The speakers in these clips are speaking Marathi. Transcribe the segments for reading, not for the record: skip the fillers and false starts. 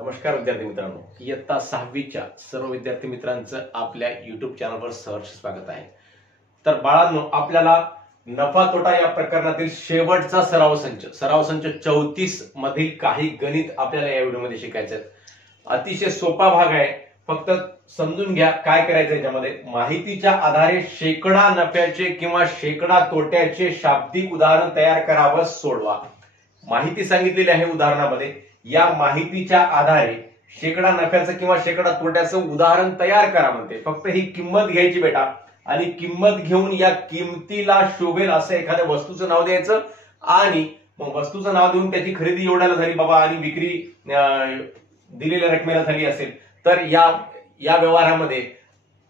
नमस्कार विद्यार्थी मित्रांनो, इयत्ता 6वीच्या सर्व विद्यार्थी मित्रांचं आपल्या YouTube चॅनलवर सहर्ष स्वागत आहे। तर बाळांनो, आपल्याला नफा तोटा या प्रकरणातील शेवटचा सराव संच 34 मधील काही गणित आपल्याला या व्हिडिओमध्ये शिकायचे आहेत। अतिशय सोपा भाग आहे, फक्त समजून घ्या काय करायचं याच्यामध्ये। माहितीच्या आधारे शेकडा नफ्याचे किंवा शेकडा तोट्याचे शाब्दिक उदाहरण तयार करा व सोडवा। माहिती सांगितलेली आहे उदाहरणामध्ये, या माहितीच्या आधारे शेकडा नफ्याचं किंवा शेकडा तोट्याचं उदाहरण तयार करा म्हणते। फक्त ही किंमत घ्यायची बेटा आणि किंमत घेऊन या किमतीला शोभेल असं एखाद्या वस्तूचं नाव द्यायचं आणि मग वस्तूचं नाव देऊन त्याची खरेदी एवढ्याला झाली बाबा आणि विक्री दिलेल्या रकमेला झाली असेल तर या व्यवहारामध्ये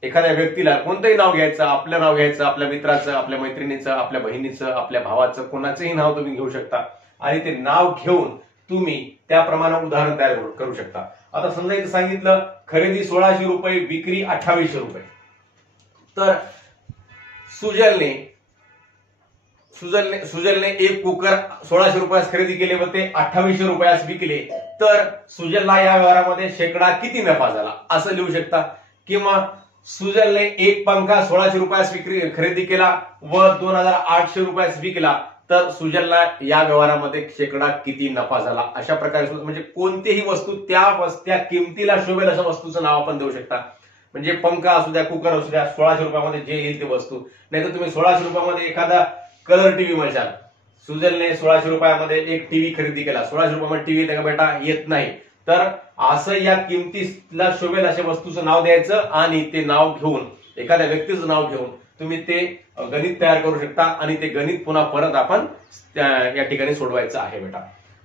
एखाद्या व्यक्तीला कोणतंही नाव घ्यायचं, आपलं नाव घ्यायचं, आपल्या मित्राचं, आपल्या मैत्रिणीचं, आपल्या बहिणीचं, आपल्या भावाचं, कोणाचंही नाव तुम्ही घेऊ शकता आणि ते नाव घेऊन तुम्ही त्याप्रमाणे उदाहरण तयार करू शकता। आता समजा इथे सांगितलं खरेदी 1600 रुपये, विक्री 2800 रुपये। तर सुजलने एक कुकर 1600 रुपयास खरेदी केले व ते 2800 रुपयास विकले, तर सुजलला या व्यवहारामध्ये शेकडा किती नफा झाला असं लिहू शकता। किंवा सुजलने एक पंखा 1600 रुपयास खरेदी केला व 2800 रुपयास विकला, तर सुजलला या व्यवहारामध्ये शेकडा किती नफा झाला। अशा प्रकारे म्हणजे कोणतीही वस्तू त्या किमतीला शोभेल अशा वस्तूचं नाव आपण देऊ शकता। म्हणजे पंखा असू द्या, कुकर असू द्या, 1600 रुपयामध्ये जे येईल ते वस्तू, नाही तर तुम्ही 1600 रुपयामध्ये एखादा कलर टीव्ही म्हणशाल। सुजलने 1600 रुपयामध्ये एक टीव्ही खरेदी केला, 1600 रुपयामध्ये टीव्ही त्या बेटा येत नाही, तर असं या किमतीला शोभेल अशा वस्तूचं नाव द्यायचं आणि ते नाव घेऊन एखाद्या व्यक्तीचं नाव घेऊन तुम्ही ते गणित तयार करू शकता आणि ते गणित पुन्हा परत आपण या ठिकाणी सोडवायचं आहे बेटा।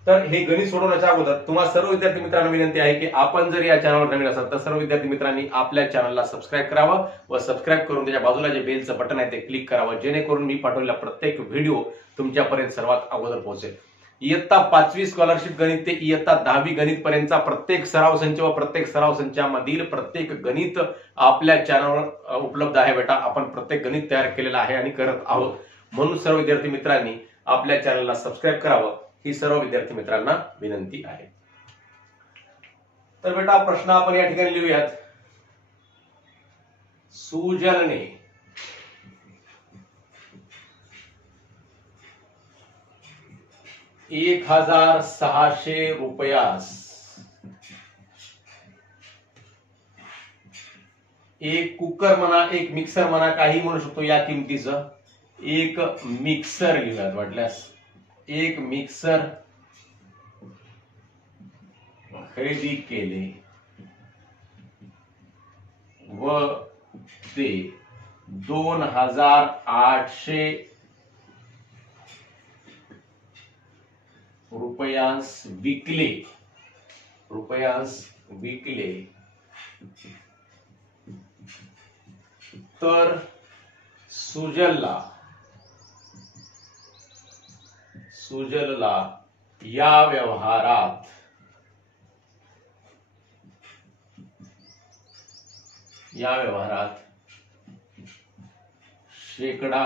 तर हे गणित सोडवण्याच्या अगोदर तुम्हाला सर्व विद्यार्थी मित्रांना विनंती आहे की आपण जर या चॅनलवर नवीन असाल तर सर्व विद्यार्थी मित्रांनी आपल्या चॅनलला सबस्क्राईब करावं व सबस्क्राईब करून त्याच्या बाजूला जे बेलचं बटन आहे ते क्लिक करावं, जेणेकरून मी पाठवलेला प्रत्येक व्हिडिओ तुमच्यापर्यंत सर्वात अगोदर पोहोचेल। इयत्ता 5वी स्कॉलरशिप गणित ते इयत्ता 10वी गणित पर्यंतचा प्रत्येक सराव संच व प्रत्येक सराव संचामधील प्रत्येक गणित आपल्या चॅनलवर उपलब्ध आहे बेटा। आपण प्रत्येक गणित तयार केलेलं आहे आणि करत आहोत, म्हणून सर्व विद्यार्थी मित्रांनी आपल्या चॅनलला सबस्क्राईब करावं ही सर्व विद्यार्थी मित्रांना विनंती आहे। तर बेटा प्रश्न आपण या ठिकाणी लिहूयात। सुजलने 1600 रुपयास एक कुकर म्हणा, एक मिक्सर म्हणा, काही म्हणू शकतो या किमतीचं एक मिक्सर लिहूयात वाटल्यास, एक मिक्सर खरेदी केले व ते 2800 रुपयास विकले, तर सुजलला या व्यवहारात शेकडा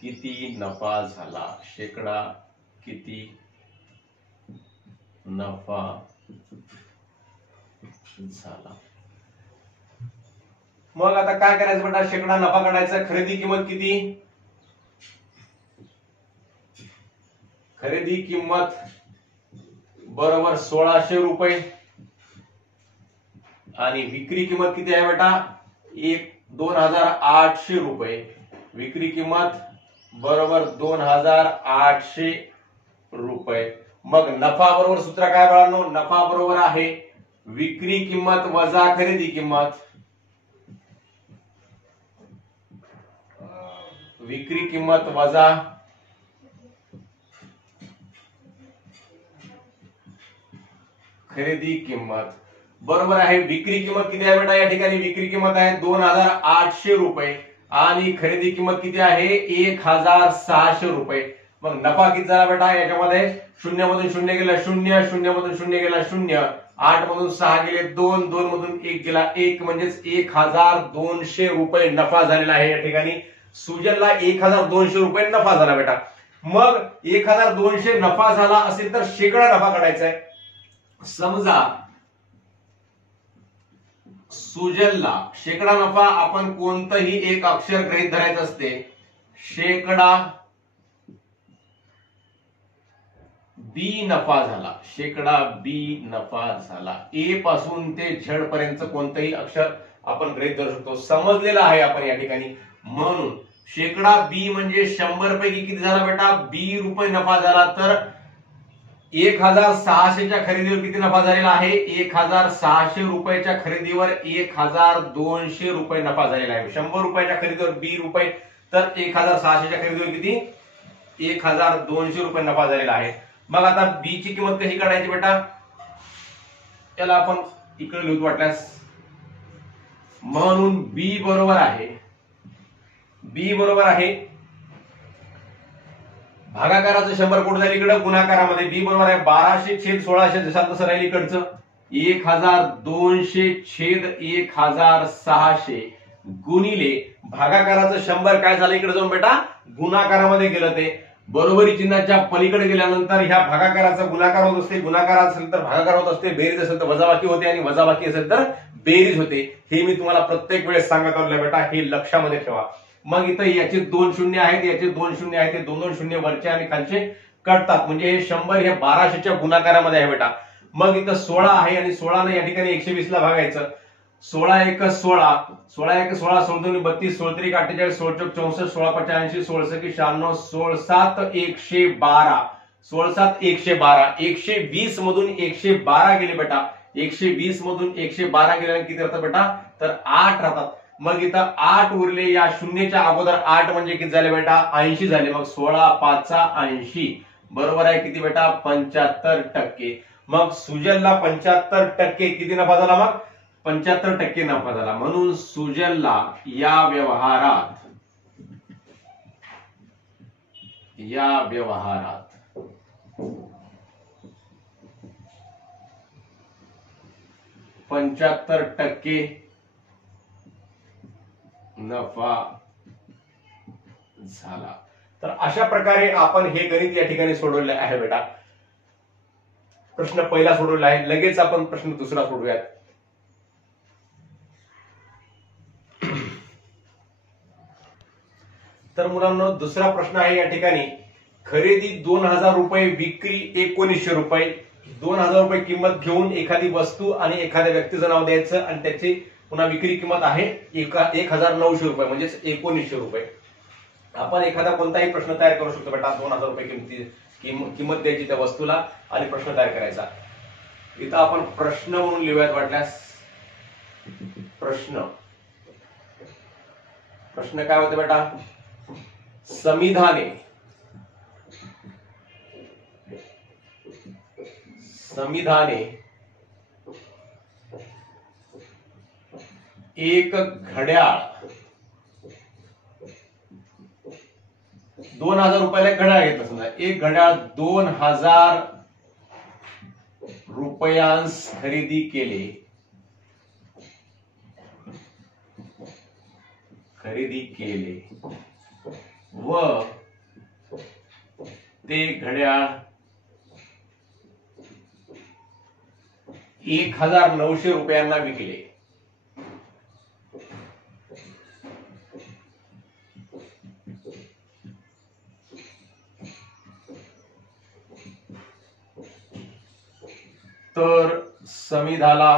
किती नफा झाला, शेकडा किती नफा झाला। मग आता काय करायचं बेटा, शेकडा नफा काढायचा। खरेदी किंमत किती, खरेदी किंमत बरोबर 1600 रुपये आणि विक्री किंमत किती आहे बेटा, 2800 रुपये। विक्री किंमत बरोबर 2800 रुपये। मग नफा बरोबर सूत्र काय बाळांनो, नफा बरोबर आहे विक्री किंमत वजा खरेदी किंमत, विक्री किंमत वजा खरेदी किंमत बरोबर आहे। विक्री किंमत किती आहे बेटा, या ठिकाणी विक्री किंमत आहे 2800 रुपये आणि खरेदी किंमत किती आहे 1600 रुपये। मग नफा किती झाला बेटा, याच्यामध्ये 0 मधून 0 गेला 0, 0 मधून 0 गेला 0, 8 मधून 6 गेले 2, 2 मधून 1 गेला 1, म्हणजेच 1200 रुपये नफा झालेला आहे। या ठिकाणी सुजलला 1200 रुपये नफा झाला बेटा। मग 1200 नफा झाला असेल तर शेकडा नफा काढायचा आहे. समजा सुजलला शेकडा नफा, आपण कोणतंही एक अक्षर गृहीत धरायचं असते. शेकडा बी नफा झाला, शेकडा बी नफा झाला. ए पासून ते झेड पर्यंत कोणतंही अक्षर आपण गृहीत धरू शकतो. समजलेलं आहे आपण या ठिकाणी. म्हणून शेकडा बी म्हणजे 100 पैकी किती झाला बेटा, बी रुपये नफा झाला. तर 1600च्या खरेदीवर किती नफा झालेला आहे, 1600 रुपयाच्या खरेदीवर 1200 रुपये नफा झालेला आहे. 100 रुपयाच्या खरेदीवर बी रुपये, तर 1600च्या खरेदीवर किती, 1200 रुपये नफा झालेला आहे. मग आता बी ची किंमत कशी काढायची बेटा, त्याला आपण इकडे लिहून वाटल्यास. म्हणून बी बरोबर आहे, बी बरोबर आहे भागाकाराचं 100 कुठं जाईल इकडं गुणाकारामध्ये. बी बरोबर आहे 1200/1600, जसं तसं राहील इकडचं. 1200/1600 गुणिले भागाकाराचं 100 काय झालं इकडे जाऊन बेटा गुणाकारामध्ये गेलं. ते बरोबरी चिन्हाच्या पलीकडे गेल्यानंतर ह्या भागाकाराचा गुणाकार होत असते, गुणाकार असेल तर भागाकार होत असते, बेरीज असेल तर वजाबाकी होते आणि वजाबाकी असेल तर बेरीज होते. हे मी तुम्हाला प्रत्येक वेळेस सांगत आलो बेटा, हे लक्षामध्ये ठेवा. मग इथं याचे 2 शून्य आहेत, याचे 2 शून्य आहेत, ते 2 शून्य वरचे आणि खालचे कटतात. म्हणजे हे 100 हे 1200च्या गुणाकारामध्ये आहे बेटा. मग इथं 16 आहे आणि 16 ने या ठिकाणी 120 ला भागायचं. 16 1 16, 16 1 16, 16 2 32, 16 3 48, 16 4 64, 16 85, 16 6 96, 16 7 112, 16 7 112. 120 मधून 112 गेले बेटा. 120 मधून 112 गेल्याने किती राहतात बेटा, तर 8 राहतात. मग इथं 8 उरले, या शून्याच्या अगोदर 8 म्हणजे किती झाले बेटा 80 झाले. मग 16 5 80 बरोबर आहे किती बेटा 75%. मग सुजलला 75% किती नफा झाला, मग 75% नफा झाला. म्हणून सुजलला या व्यवहारात 75% नफा झाला. तर अशा प्रकारे आपण हे गणित या ठिकाणी सोडवले आहे बेटा. प्रश्न पहिला सोडवला आहे. लगेच आपण प्रश्न दुसरा सोडूयात. तर मुलांनो दुसरा प्रश्न आहे या ठिकाणी, खरेदी 2000 रुपये, विक्री 1900 रुपये. 2000 रुपये किंमत घेऊन एखादी वस्तू आणि एखाद्या व्यक्तीचं नाव द्यायचं आणि त्याची पुन्हा विक्री किंमत आहे 1900 रुपये म्हणजेच 1900 रुपये. आपण एखादा कोणताही प्रश्न तयार करू शकतो बेटा. 2000 रुपये किंमत द्यायची त्या वस्तूला आणि प्रश्न तयार करायचा. इथं आपण प्रश्न म्हणून लिहूयात वाटल्यास. प्रश्न काय होते बेटा, संविधाने एक घड्याळ 2000 रुपयाला घड्याळ घेतलं. समजा एक घड्याळ 2000 रुपयांस खरेदी केले व ते घड्याळ 1900 रुपयांना विकले. तर समिधाला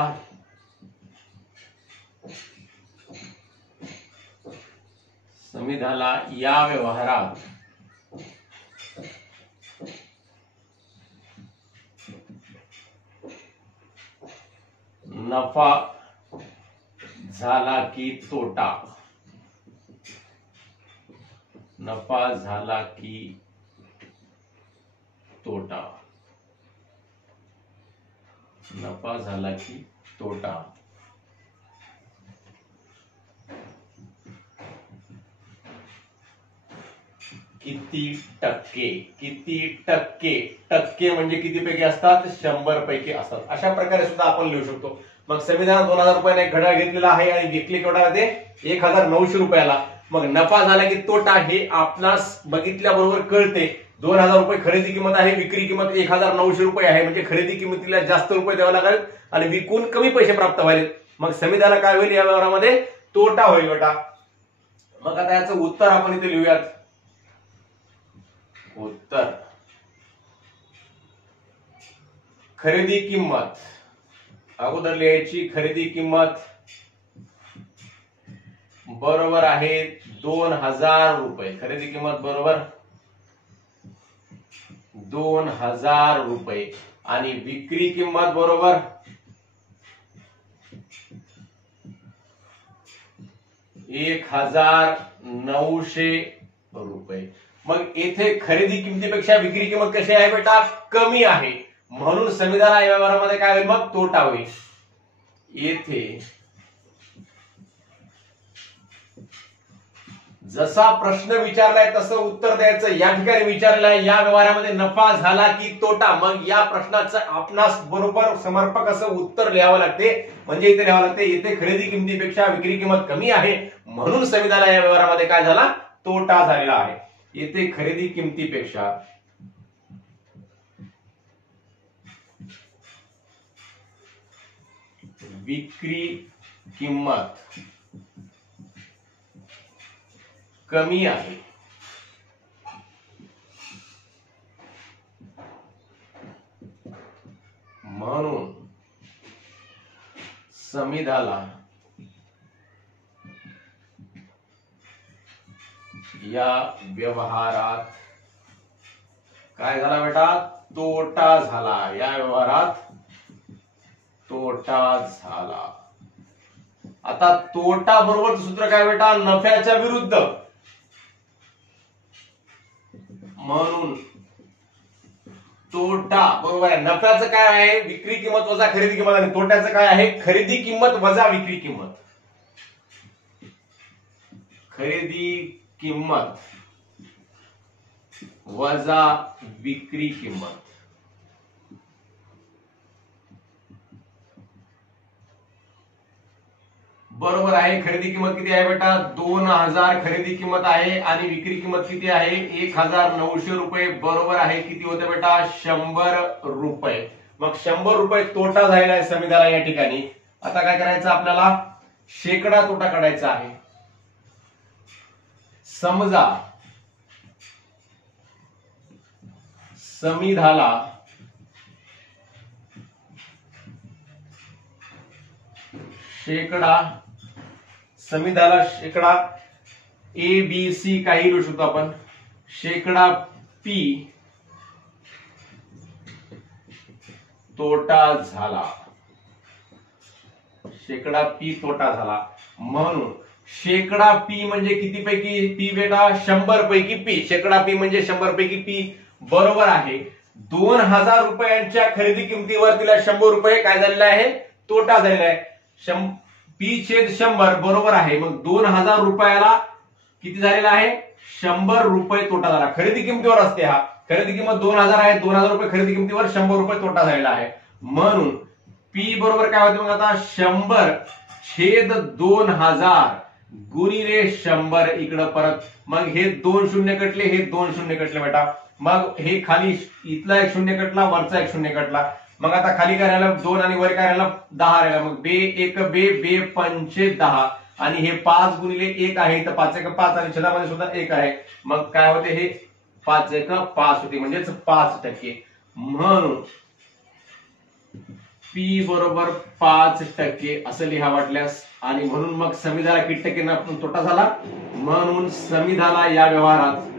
या व्यवहारात नफा झाला की तोटा, नफा झाला की तोटा, नफा झाला की तोटा. किती टक्के, किती टक्के, टक्के म्हणजे किती पैकी असतात 100 पैकी असतात. अशा प्रकारे सुद्धा आपण लिहू शकतो. मग संविधानात 2000 रुपयाने एक घड्याळ घेतलेला आहे आणि विकले केवढा ते 1900 रुपयाला. मग नफा झाला की तोटा हे आपणास बघितल्याबरोबर कळते. 2000 रुपये खरेदी किंमत आहे, विक्री किंमत 1900 रुपये आहे, म्हणजे खरेदी किंमतीला जास्त रुपये द्यावे लागेल आणि विकून कमी पैसे प्राप्त व्हायला, मग समितीला काय होईल या व्यवहारामध्ये तोटा होईल बेटा. मग आता याचं उत्तर आपण इथे लिहूयात. उत्तर खरेदी किंमत अगोदर लिहायची, खरेदी किंमत बरोबर आहे 2000 रुपये. खरेदी किंमत बरोबर 2000 रुपये आणि विक्री किंमत बरोबर 1900 रुपये. मग येथे खरेदी किमतीपेक्षा विक्री किंमत कशी आहे बेटा, कमी आहे, म्हणून समितीला या व्यवहारामध्ये काय होईल, मग तोटा होईल. येथे जसा प्रश्न विचारलाय तसं उत्तर द्यायचं. या ठिकाणी विचारलाय या व्यवहारामध्ये नफा झाला की तोटा, मग या प्रश्नाचं आपणास बरोबर समर्पक असं उत्तर लिहावं लागते. म्हणजे इथे लिहावं लागते येथे खरेदी किमतीपेक्षा विक्री किंमत कमी आहे, म्हणून समितीला या व्यवहारामध्ये काय झाला, तोटा झालेला आहे. येथे खरेदी किमतीपेक्षा विक्री किंमत कमी आहे, म्हणून समितीला या व्यवहारात काय झाला बेटा, तोटा झाला. या व्यवहारात तोटा झाला. आता तोटा बरोबर सूत्र काय बेटा, नफ्याच्या विरुद्ध, म्हणून तोटा बरोबर आहे. नफ्याचं काय आहे, विक्री किंमत वजा खरेदी किंमत, आणि तोट्याचं काय आहे, खरेदी किंमत वजा विक्री किंमत. खरेदी किंमत वजा विक्री किंमत. बरोबर आहे. खरेदी किंमत किती आहे बेटा, 2000 खरेदी किंमत आहे आणि विक्री किंमत किती आहे, 1900 रुपये. बरोबर आहे. किती होते बेटा, 100 रुपये. मग 100 रुपये तोटा झालेला आहे समितीला या ठिकाणी. आता काय करायचं आपल्याला, शेकडा तोटा काढायचा आहे. समजा समितीला शेकडा ए बी सी काही लिहू शकतो आपण. शेकडा पी तोटा झाला, शेकडा पी तोटा झाला, म्हणून शेकडा पी म्हणजे किती पैकी पी बेटा, 100 पैकी पी. शेकडा पी म्हणजे 100 पैकी पी. बरोबर आहे. 2000 रुपयांच्या खरेदी किमतीवर तिला 100 रुपये काय झालेला आहे, तोटा झालेला आहे. पी छेद 100 बरोबर आहे. मग 2000 रुपयाला किती झालेला आहे, 100 रुपये तोटा झाला. खरेदी किमतीवर असते हा. खरेदी किंमत 2000 आहे, 2000 रुपये खरेदी किमतीवर 100 रुपये तोटा झालेला आहे. म्हणून पी बरोबर काय होते मग आता, 100 छेद 2000 गुणिले 100 इकडं परत. मग हे 2 शून्य कटले, हे 2 शून्य कटले बेटा. मग हे खाली इथला 1 शून्य कटला, वरचा 1 शून्य कटला. मग आता खाली काय राहिला 2 आणि वर काय राहिला 10 राहिला. मग बे 1 बे बे 5 10 आणि हे 5 गुणिले 1 आहे, तर 5 1 5 आणि छेदामध्ये सुद्धा 1 आहे. मग काय होते, हे 5 1 5 होते, म्हणजेच 5%. म्हणून पी बरोबर 5% असं लिहा वाटल्यास. आणि म्हणून मग समितीला किती टक्के तोटा झाला, म्हणून समितीला या व्यवहारात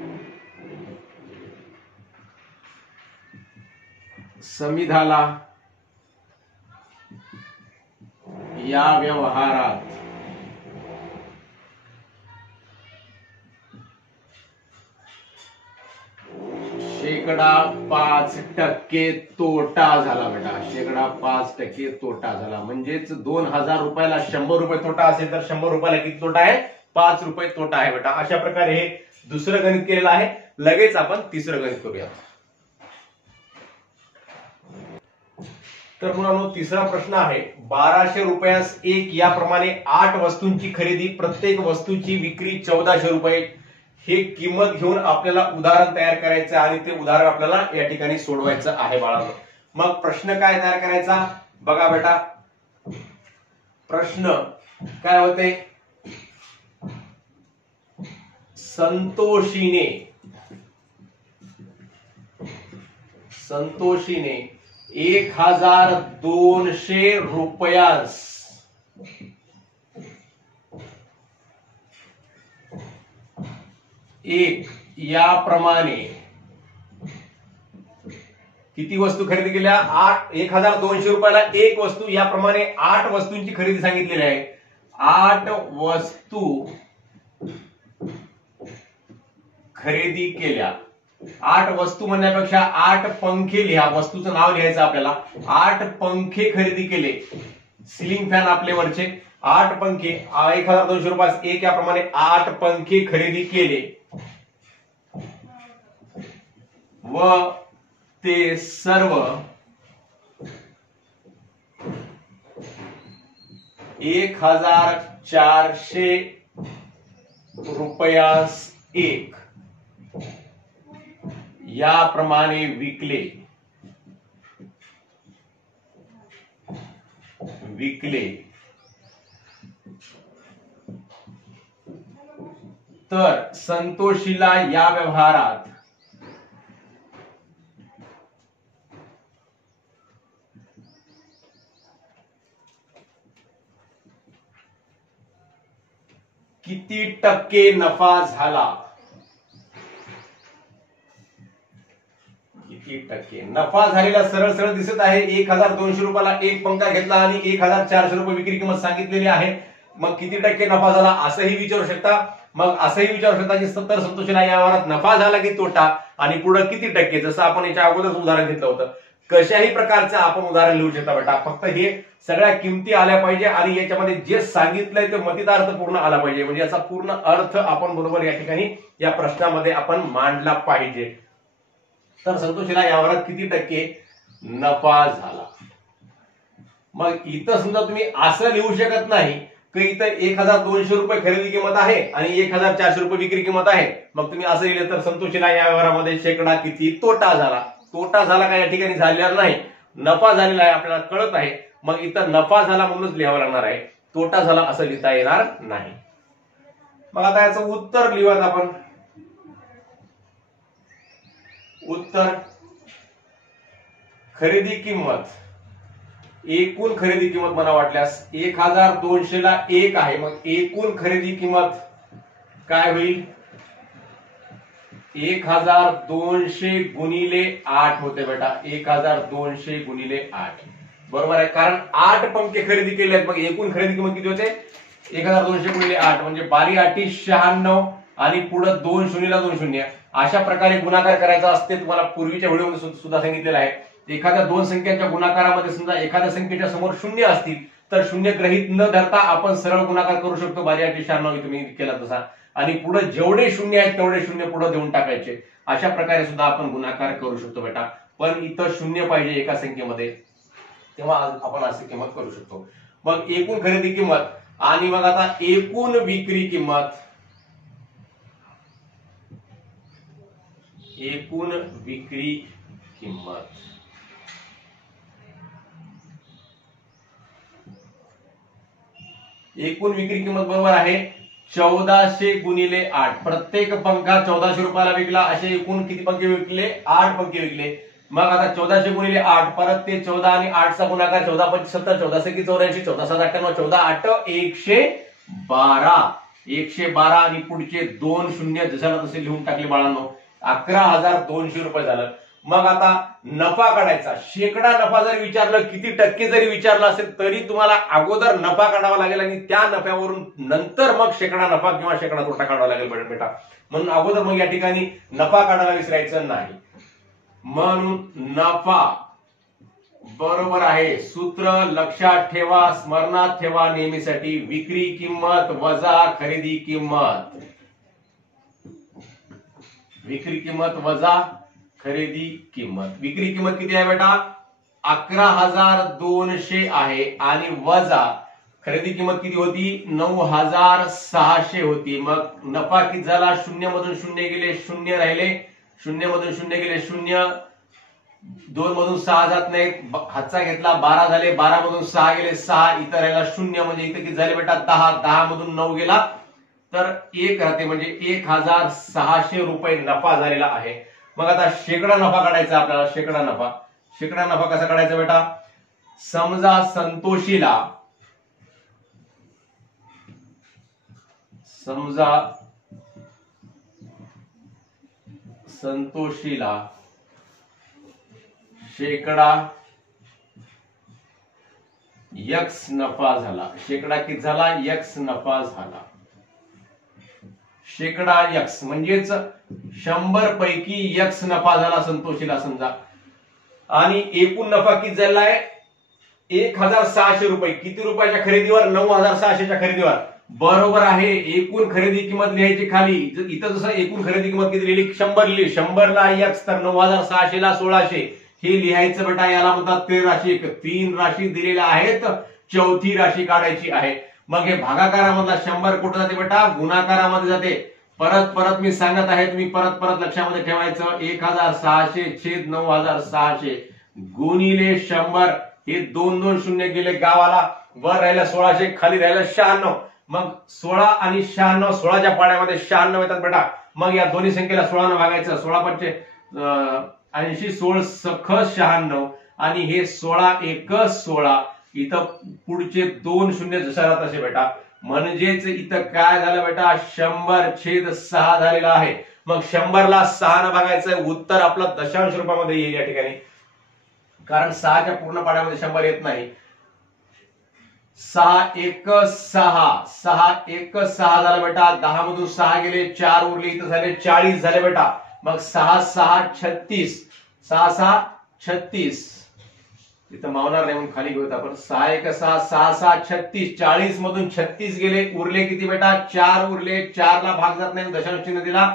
शेकडा 5% तोटा झाला बेटा. शेकडा 5% तोटा झाला. म्हणजेच 2000 रुपयाला 100 रुपये तोटा असेल तर 100 रुपयाला किती तोटा आहे, 5 रुपये तोटा आहे बेटा. अशा प्रकारे हे दुसरं गणित केलेलं आहे. लगेच आपण तिसरं गणित करूया. तर मुलांनो, तिसरा प्रश्न आहे, 1200 रुपयास 1 याप्रमाणे 8 वस्तूंची खरेदी, प्रत्येक वस्तूची विक्री 1400 रुपये. हे किंमत घेऊन आपल्याला उदाहरण तयार करायचं आणि ते उदाहरण आपल्याला या ठिकाणी सोडवायचं आहे बाळांनो. मग प्रश्न काय तयार करायचा बघा बेटा. प्रश्न काय होते, संतोषीने 1200 रुपयास एक याप्रमाणे किती वस्तू खरेदी केल्या, 1200 रुपयाला एक वस्तू, याप्रमाणे 8 वस्तूंची खरेदी सांगितलेली आहे. 8 वस्तू खरेदी केल्या. 8 वस्तू म्हणण्यापेक्षा 8 पंखे लिहा, वस्तूचं नाव लिहायचं आपल्याला. 8 पंखे खरेदी केले, सिलिंग फॅन आपले वरचे 8 पंखे, 1200 रुपयास एक याप्रमाणे 8 पंखे खरेदी केले व ते सर्व 1400 रुपयास एक याप्रमाणे विकले. तर संतोषीला या व्यवहारात किती टक्के नफा झाला, किती टक्के नफा झालेला सरळ सरळ दिसत आहे. 1200 रुपयाला एक पंखा घेतला आणि 1400 रुपये विक्री किंमत सांगितलेली आहे. मग किती टक्के नफा झाला असंही विचारू शकता. मग असंही विचारू शकता की संतोषीला या व्यवहारात नफा झाला की तोटा, आणि पुढे किती टक्के, जसं आपण याच्या अगोदरच उदाहरण घेतलं होतं. कशाही प्रकारचं आपण उदाहरण लिहू शकता बेटा. फक्त हे सगळ्या किमती आल्या पाहिजे आणि याच्यामध्ये जे सांगितलंय ते मतितार्थ पूर्ण आला पाहिजे, म्हणजे याचा पूर्ण अर्थ आपण बरोबर या ठिकाणी या प्रश्नामध्ये आपण मांडला पाहिजे. तर संतोषीला या व्यवहारात किती टक्के नफा झाला. मग इथं सुद्धा तुम्ही असं लिहू शकत नाही की इथं 1200 रुपये खरेदी किंमत आहे आणि 1400 रुपये विक्री किंमत आहे. मग तुम्ही असं लिहिलं तर संतोषीला या व्यवहारामध्ये शेकडा किती तोटा झाला. तोटा झाला का या ठिकाणी झालेला नाही, नफा झालेला आहे आपल्याला कळत आहे. मग इथं नफा झाला म्हणूनच लिहावं लागणार आहे, तोटा झाला असं लिहिता येणार नाही. मग आता याचं उत्तर लिहूयात आपण. उत्तर, खरेदी किंमत, एकूण खरेदी किंमत मला वाटल्यास 1200 ला एक आहे. मग एकूण खरेदी किंमत काय होईल, 1200 गुणिले 8 होते बेटा. 1200 गुणिले 8 बरोबर आहे, कारण 8 पंखे खरेदी केले आहेत. मग एकूण खरेदी किंमत किती होते, 1200 गुणिले 8 म्हणजे 12 8 96 आणि पुढे 2 शून्यला 2 शून्य. अशा प्रकारे गुणाकार करायचा असते. तुम्हाला पूर्वीच्या व्हिडिओमध्ये सुद्धा सांगितलेलं आहे. एखाद्या दोन संख्यांच्या गुणाकारामध्ये समजा एखाद्या संख्येच्या समोर शून्य असतील तर शून्य ग्रहित न धरता आपण सरळ गुणाकार करू शकतो. 12 8 96 तुम्ही केला तसा, आणि पुढे जेवढे शून्य आहेत तेवढे शून्य पुढे देऊन टाकायचे. अशा प्रकारे सुद्धा आपण गुणाकार करू शकतो बेटा. पण इथं शून्य पाहिजे एका संख्येमध्ये, तेव्हा आपण अशी किंमत करू शकतो. मग एकूण खरेदी किंमत आणि मग आता एकूण विक्री किंमत. एकूण विक्री किंमत बरोबर आहे 1400 गुणिले 8. प्रत्येक पंखा 1400 रुपयाला विकला. असे एकूण किती पंखे विकले, 8 पंखे विकले. मग आता 1400 गुणिले 8, परत ते 14 आणि 8 चा गुणाकार 14 5 70, 14 6 84, 14 7 98, 14 8 112. 112 आणि पुढचे 2 शून्य जशाला तसे लिहून टाकले बाळांनो. 11200 रुपये झालं. मग आता नफा काढायचा. शेकडा नफा जर विचारलं, किती टक्के जरी विचारलं असेल तरी तुम्हाला अगोदर नफा काढावा लागेल आणि त्या नफ्यावरून नंतर मग शेकडा नफा किंवा शेकडा तोटा काढावा लागेल बेटा. म्हणून अगोदर मग या ठिकाणी नफा काढायला विसरायचं नाही. म्हणून नफा बरोबर आहे, सूत्र लक्षात ठेवा, स्मरणात ठेवा नेहमीसाठी, विक्री किंमत वजा खरेदी किंमत. विक्री किंमत वजा खरेदी किंमत. विक्री किंमत किती आहे बेटा, 11200 आहे आणि वजा खरेदी किंमत किती होती? 9,600 होती. मग नफा किती झाला? शून्य मधून शून्य गेले, शून्य राहिले, शून्य मधून शून्य गेले, शून्य, 2 मधून 6 जात नाहीत, हातचा घेतला, 12 झाले, 12 मधून 6 गेले, 6, इथं राहिला शून्य, म्हणजे इथं किती झाले बेटा? 10, 10 मधून 9 गेला तर 1 राहते, म्हणजे 1,600 रुपये नफा झालेला आहे. मग आता शेकडा नफा काढायचा आपल्याला. शेकडा नफा कसा काढायचा बेटा? समजा संतोषीला शेकडा x नफा झाला. शेकडा किती झाला? x नफा झाला. शेकडा x म्हणजेच 100 पैकी x नफा झाला संतोषीला समजा. आणि एकूण नफा किती झाला आहे? 1,600 रुपये. किती रुपयाच्या खरेदीवर? 9,600च्या खरेदीवर. बरोबर आहे. एकूण खरेदी किंमत लिहायची खाली. इथं जसं एकूण खरेदी किंमत किती लिहिली? 100 लिहिली. 100 ला x तर 9,600 ला 1600 हे लिहायचं बेटा. याला म्हणतात 3 राशी. 3 राशी दिलेल्या आहेत, चौथी राशी काढायची आहे. मग हे भागाकारामधला 100 कुठं जाते बेटा? गुणाकारामध्ये जाते. परत मी सांगत आहे, तुम्ही परत लक्षामध्ये ठेवायचं. 1,600 छेद 9,600 गुणिले 100. हे 2 शून्य गेले गावाला. वर राहिला 1600, खाली राहिला 96. मग 16 आणि 96, 16च्या पाड्यामध्ये 96 येतात बेटा. मग या दोन्ही संख्येला 16 ने भागायचं. 16 पंचे 80, 16 सख 96 आणि हे 16 एक 16. इथं पुढचे 2 शून्य जशा राहत असे बेटा. म्हणजेच इथं काय झालं बेटा? 100 छेद 6 झालेला आहे. मग 100 ला 6 ने भागायचं. उत्तर आपलं दशांश रुपयामध्ये येईल या ठिकाणी, कारण 6च्या पूर्ण पाड्यामध्ये 100 येत नाही. 6 एक 6, 6 एक 6 झालं बेटा. 10 मधून 6 गेले, 4 उरले, इथं झाले 40 झाले बेटा. मग 6 6 36, 6 6 36. इथं मावणार नाही म्हणून खाली घेऊत आपण. 6 एक 6, 6 6 36. 40 मधून 36 गेले, उरले किती बेटा? 4 उरले. 4 ला भाग जात नाही, दशांश चिन्ह दिला.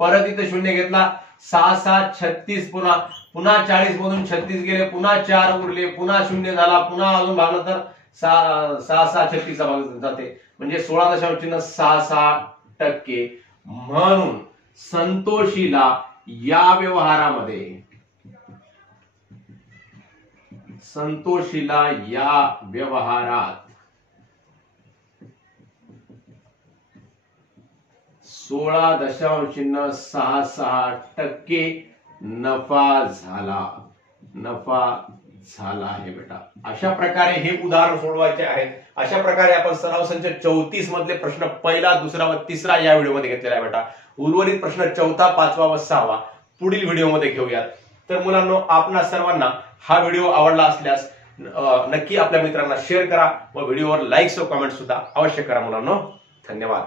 परत इथं शून्य घेतला. 6 6 36. पुन्हा 40 मधून 36 गेले, पुन्हा 4 उरले, पुन्हा शून्य झाला, पुन्हा अजून भागला तर 6 6 36 चा भाग जाते. म्हणजे 16 दशांश चिन्ह 66%. म्हणून संतोषीला या व्यवहारामध्ये संतोषीला या व्यवहारात 16.66% नफा झाला आहे बेटा. अशा प्रकारे हे उदाहरण सोडवायचे आहे. अशा प्रकारे आपण सराव संच 34 मधले प्रश्न पहिला, दुसरा व तिसरा या व्हिडिओमध्ये घेतलेला आहे बेटा. उर्वरित प्रश्न 4था, 5वा व 6वा पुढील व्हिडिओमध्ये घेऊयात. तर मुलांनो, आपणा सर्वांना हा व्हिडिओ आवडला असल्यास नक्की आपल्या मित्रांना शेअर करा व व्हिडिओवर लाईक्स व कमेंट सुद्धा अवश्य करा मुलांनो. धन्यवाद.